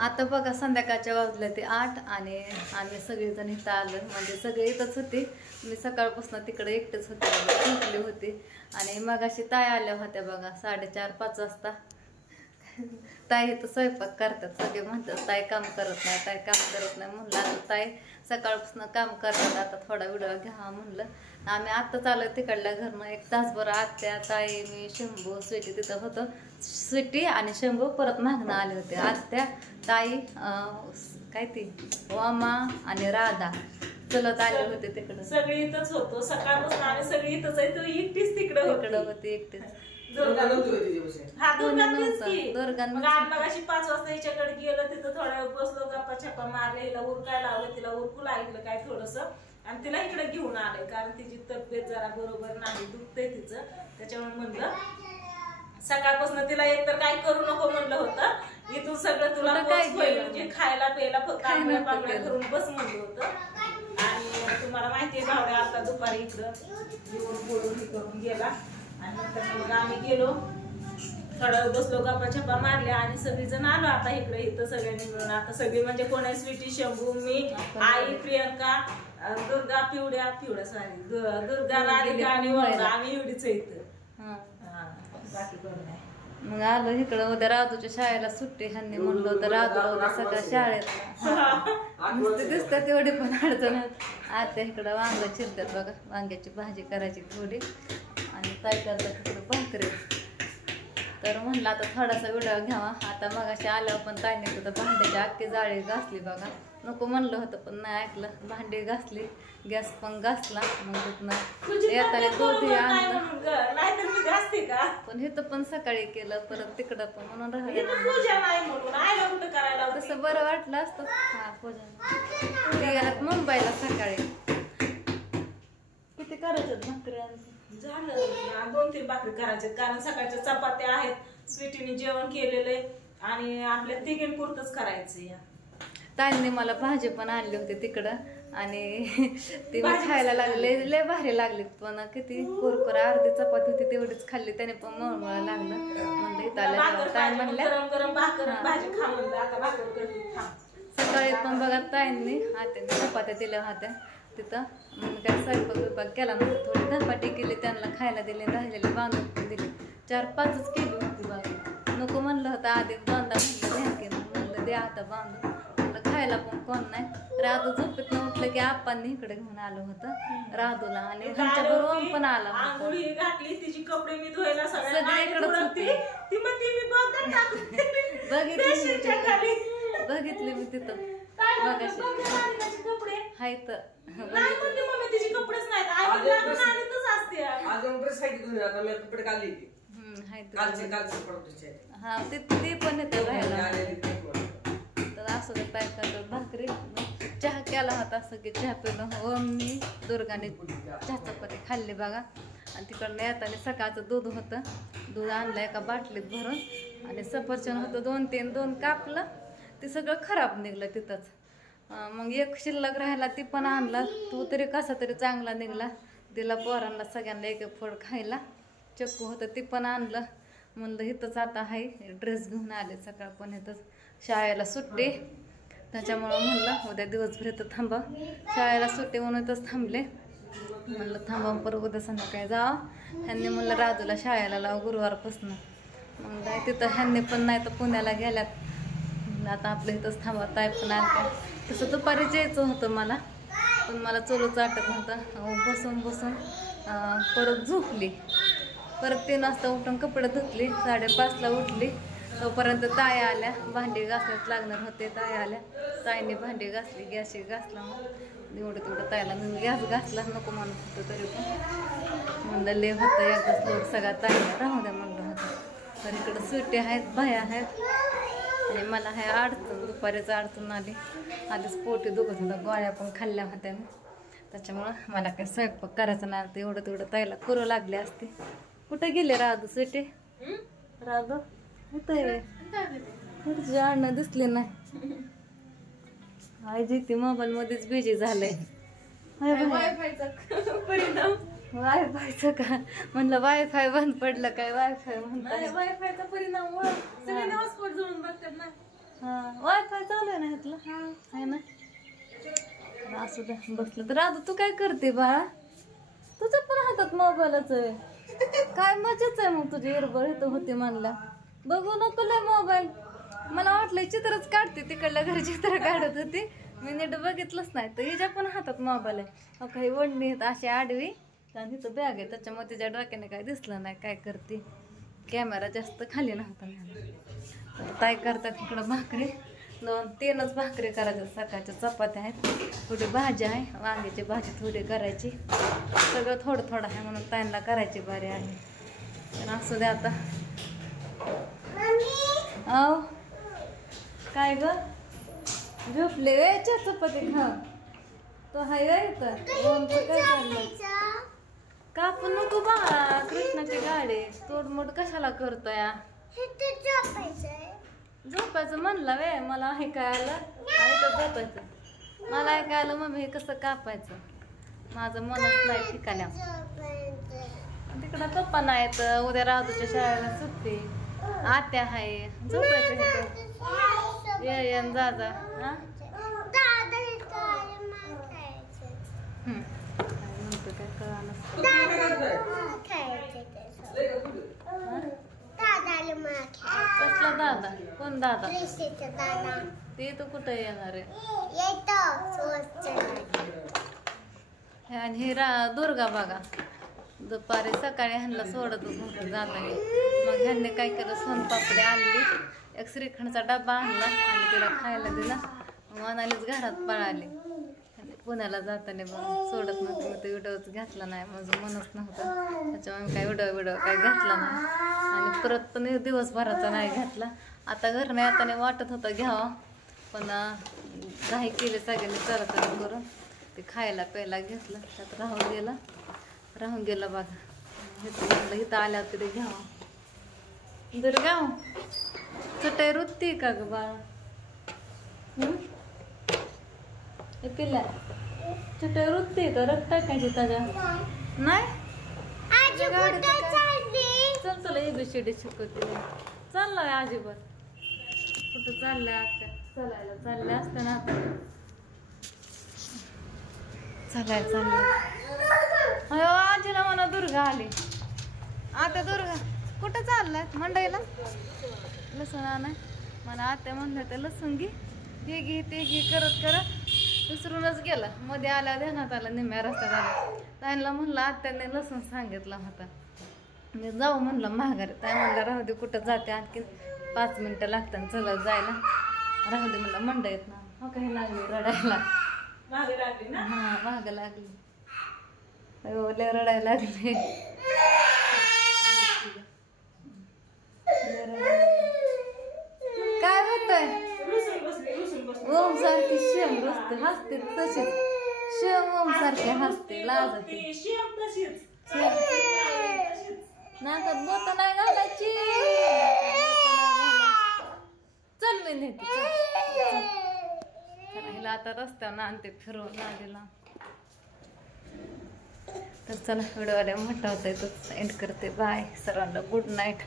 आता बघा संध्याकाळच्या वाजल्या ते 8 आणि आम्ही सगळेजण इथं आलं, म्हणजे सगळे इथंच होते. मी सकाळपासून तिकडे एकटेच होते, झोपले होते. आणि मग अशी ताई आल्या होत्या बघा 4:30-5 वाजता. ताई तर स्वयंपाक करतात, सगळे म्हणतात ताई काम करत नाही, ताई काम करत नाही. म्हणलं आता ताई सकाळपासून काम करतात, आता थोडा व्हिडिओ घ्यावा म्हणलं. आम्ही आत्ताच आलो तिकडल्या घरनं. 1 तासभर आत्या, ताई, मी, शंभू, स्वीटी तिथं होतं. स्वीटी आणि शंभू परत मागणं आले होते. आत्या, ताई, काय ती वामा आणि राधा चलत आले होते तिकडं. सगळी इथंच होतो सकाळपासून आम्ही सगळी इथंच आहे. तू एकटीच तिकडे होती एकटीच. दुर्गा मग अशी 5 वाजता हिच्याकडे गेलो, तिथं थोड्या वेळ बसलो, गप्पा छप्पा मारले, हिला उरकायला लावलं, तिला उरकू लागलं काय थोडस, आणि तिला इकडे घेऊन आले कारण तिची तब्येत जरा बरोबर नाही, दुखतंय तिचं. त्याच्यामुळे म्हणलं सकाळपासून तिला एकतर काय करू नको म्हणलं होतं, इथून सगळं तुला म्हणजे खायला प्यायला फक्त आंघोळ्या पांघोळ्या करून बस म्हणलं होतं. आणि तुम्हाला माहितीये भावड्या आता दुपारी इकडं येऊन बोलून हे करून गेला. आणि नंतर मग आम्ही गेलो, थोडा वेळ बसलो, गप्पा छप्पा मारल्या आणि सगळीजण आलो आता इकडे. इथं सगळ्यांनी मिळून आता सगळी म्हणजे कोण आहे, स्वीटी, शंभू, मी, आई, प्रियंका, दुर्गा, पिवड्या सॉरी दुर्गा, राधिका आणि वंदना, आम्ही एवढीच इथं. बाकी कोण नाही. मग आलो इकडं. उद्या राजूच्या शाळेला सुट्टी, ह्यांनी म्हणलं होतं राजूला उद्या सगळ्या शाळेत नुसते दिसतात एवढी पण अडचण. आता इकडं वांग चिरतात बघा, वांग्याची भाजी करायची थोडी आणि काय करतात तिकडं भाकरी. तर म्हणलं आता थोडासा व्हिडिओ घ्यावा. आता मग अशी आल्यावर पण ताईने तिथं भांड्याची अख्खी जाळी घासली बघा. नको म्हणलं होतं पण नाही ऐकलं, भांडी घासली, गॅस पण घासला. मग तिथनं येताना दूध आणलं, पण इथं पण सकाळी केलं, परत तिकडं पण म्हणून राहिलं. तसं बरं वाटलं असतं. हा पूजा गेल्यात मुंबईला सकाळी. किती करायच्यात भाकरी झालं, 2-3 भाकरी करायचे कारण सकाळच्या चपात्या आहेत, स्वीटीने जेवण केलेले आणि आपल्या तिघींपुरतच करायचं. ताईंनी मला भाजी पण आणली होती तिकडं आणि ती खायला लागले, लय भारी लागली. पण किती कुरकुरा, अर्धी चपाती होती तेवढीच खाल्ली, त्याने पण मळमळ लागलं. म्हणलं इथं ताई म्हणल्या सकाळी पण बघा ताईंनी आत्याने चपात्या दिल्या होत्या तिथं. मग त्या स्वयंपाक बिपाक केला नव्हता, थोडी धपाटी केली, त्यांना खायला दिले, राहिलेले बांधून पण दिले. 4-5च केली होती बाकी. नको म्हणलं होतं आधी बांधा, म्हणलं म्हणलं दे आता बांधून. म्हणलं खायला पण कोण नाही. राधू झोपेत उठलं की आप्पांनी इकडे घेऊन आलं होतं राधूला आणि ह्यांच्या बरोबर पण आला. आंघोळी घातली, तिची कपडे मी धुवायला सगळ्या इकडे बघितली मी तिथं कपडे हायत. तिची कपडेच नाहीत. हा ते पण येतं राहायला. तर असं काय करतात भाकरी. चहा केला होता, सगळे चहा पिलो. मी दुर्गाने चहा चपाती खाल्ली बघा. आणि तिकडनं येताना सकाळचं दूध होतं, दूध आणलं एका बाटलीत भरून आणि सफरचंद होतं 2 कापलं. ते सगळं खराब निघलं तिथंच. मग एक शिल्लक राहिला, ती पण आणला. तो तरी कसा तरी चांगला निघला, दिला पोरांना सगळ्यांना 1-1 फळ खायला. चक्कू होतं ती पण आणलं. म्हणलं इथंच आता आहे. ड्रेस घेऊन आले सकाळ पण इथंच, शाळेला सुट्टी त्याच्यामुळं म्हणलं उद्या दिवसभर इथं थांबा. शाळेला सुट्टी म्हणून इथंच थांबले. म्हणलं थांबा परत उद्या संध्याकाळी जावा. ह्यांनी म्हणलं राजूला शाळेला लाव गुरुवारपासून. मग काय तिथं ह्यांनी पण नाही तर पुण्याला गेल्यात. आता आपलं इथंच थांबा. ताई पण आलत्या. तसं दुपारी जायचं होतं मला, पण मला चोलूच वाटत नव्हतं. बसून बसून परत झोपली. परत 3 वाजता उठून कपडे धुतली, 5:30ला उठली. तोपर्यंत ताई आल्या, भांडी घासायच लागणार होते. ताई आल्या, ताईने भांडी घासली, गॅसही घासला. मग तेवढं ताईला मी गॅस घासला, नको म्हणत होतं तरी पण म्हणलं लय होतं एकदाच लोक सगळ्या ताईला राहू द्या म्हणलं होतं. तर इकडं सुट्टी आहेत, भया आहेत आणि मला आहे अडचण. दुपारीच अडचण आली, आधीच पोटी दुखत होतं, गोळ्या पण खाल्ल्या होत्या मी. त्याच्यामुळं मला काही स्वयंपाक करायचं नाही तर एवढं ताईला करू लागले असते. कुठं गेले राधू सुट्टी? राधू तुझी अण्णा दिसले नाही. आई जी मोबाईल मध्येच बिझी झालंय. वायफायचं का म्हणलं, वायफाय बंद पडलं काय? वायफाय म्हणतात वायफायचा परिणाम सगळे हॉटस्पॉट जोडून बघतात ना. वायफाय मोबाईल चालू आहे ना ह्यातला आहे ना. असू द्या बसलं तर. राधू तू काय करते बाळा? तुझ्या पण हातात मोबाईलच आहे. काय मजाच आहे मग तुझी इरबळ इथं होती म्हणल्या. बघू नको लय मोबाईल. मला वाटलं चित्रच काढते, तिकडल्या घरी चित्र काढत होती मी, नीट बघितलंच नाही. तर हिच्या पण हातात मोबाईल आहे. काही वडणी अशी आडवी आणि तिथं बॅग आहे, त्याच्यामुळे तिच्या डोक्याने काय दिसलं नाही काय करते. कॅमेरा जास्त खाली नव्हता. काय करतात इकडं भाकरी 2-3च भाकरी करायच्या. सकाळच्या चपात्या आहेत, थोडी भाजी आहे, वांग्याची भाजी थोडी करायची. सगळं थोडं थोडं आहे म्हणून ताईंना करायची बारी आहे. पण असू द्या आता. अहो काय ग झोपले वे? चपाती खा तो हाय इथं. काय चाललं? कापू नको बाळा, कृष्णाची गाडी तोडमोड कशाला करतोय? झोपायचं म्हणलं वे, मला ऐकायला झोपायचं. मला ऐकायला मम्मी हे कसं कापायचं, माझं मनच नाही ठिकाण्या. तिकडं पप्पा नाही तर उद्या राधूच्या शाळेला सुट्टी, आत्या आहे, झोपायचं ये जा जा. हा म्हणतो काय कळालं. कसला दादा? कोण दादा? ते तर कुठं येणार आहे? आणि ही दुर्गा बघा दुपारी सकाळी ह्यांना सोडतच नव्हतं जाताना. मग ह्यांनी काय केलं, सोनपापडी आणली, एक श्रीखंडचा डबा आणला आणि तिला खायला दिला. मनालीच घरात पळाली. पुण्याला जाताना मग सोडत नव्हतं, मग ते व्हिडिओच घेतला नाही, माझं मनच नव्हतं. त्याच्यामुळे मी काय व्हिडिओ काय घेतला नाही. आणि परत पण दिवसभराचा नाही घेतला. आता घर नाही आता वाटत होतं घ्यावं, पण घाई केली सगळ्यांनी चला करून. ते खायला प्यायला घेतलं, त्यात राहून गेलं बघा. म्हटलं इथं आल्यावर तरी घ्यावं. दुर्गाव चटई रुतती का ग बाळा? पिल्ला चटई रुतते का? रक्त टाकायची त्याच्या नाही. चल चला ABCD शिकवते. चाललंय अजिबात कुठं चाललंय? आत्या चालायला चालल्या असते ना. आता चाललंय आजीला म्हणा दुर्गा आली. आता दुर्गा कुठं चाललाय? मंडईला लसूण आणाय मला. आत्या म्हणलं तर लसूण घे, हे घे ते घे करत करत विसरूनच गेला. मध्ये आल्या ध्यानात आला, निम्या रस्त्यात आला. ताईंना म्हणलं आत्याने लसूण सांगितला होता, मी जाऊ म्हणलं महागारी. ताई म्हणलं राहू दे, कुठं जाते आणखी 5 मिनिटं लागतात चलत जायला, राहू दे म्हणलं मंडईत ना. हो काही लागली रडायला. हा माग लागली, लय रडायला लागली. काय होतंय? ओम सारखी शेम बसते, हसते तशीच शेम ओम सारखे हसते, लाजते. नाकात बोट नाही घालायची. चल मी नेते, हिला आता रस्त्यावर आणते फिरवून नादीला. तर चला व्हिडिओ मोठा होता, एंड करते. बाय सर्वांना, गुड नाईट.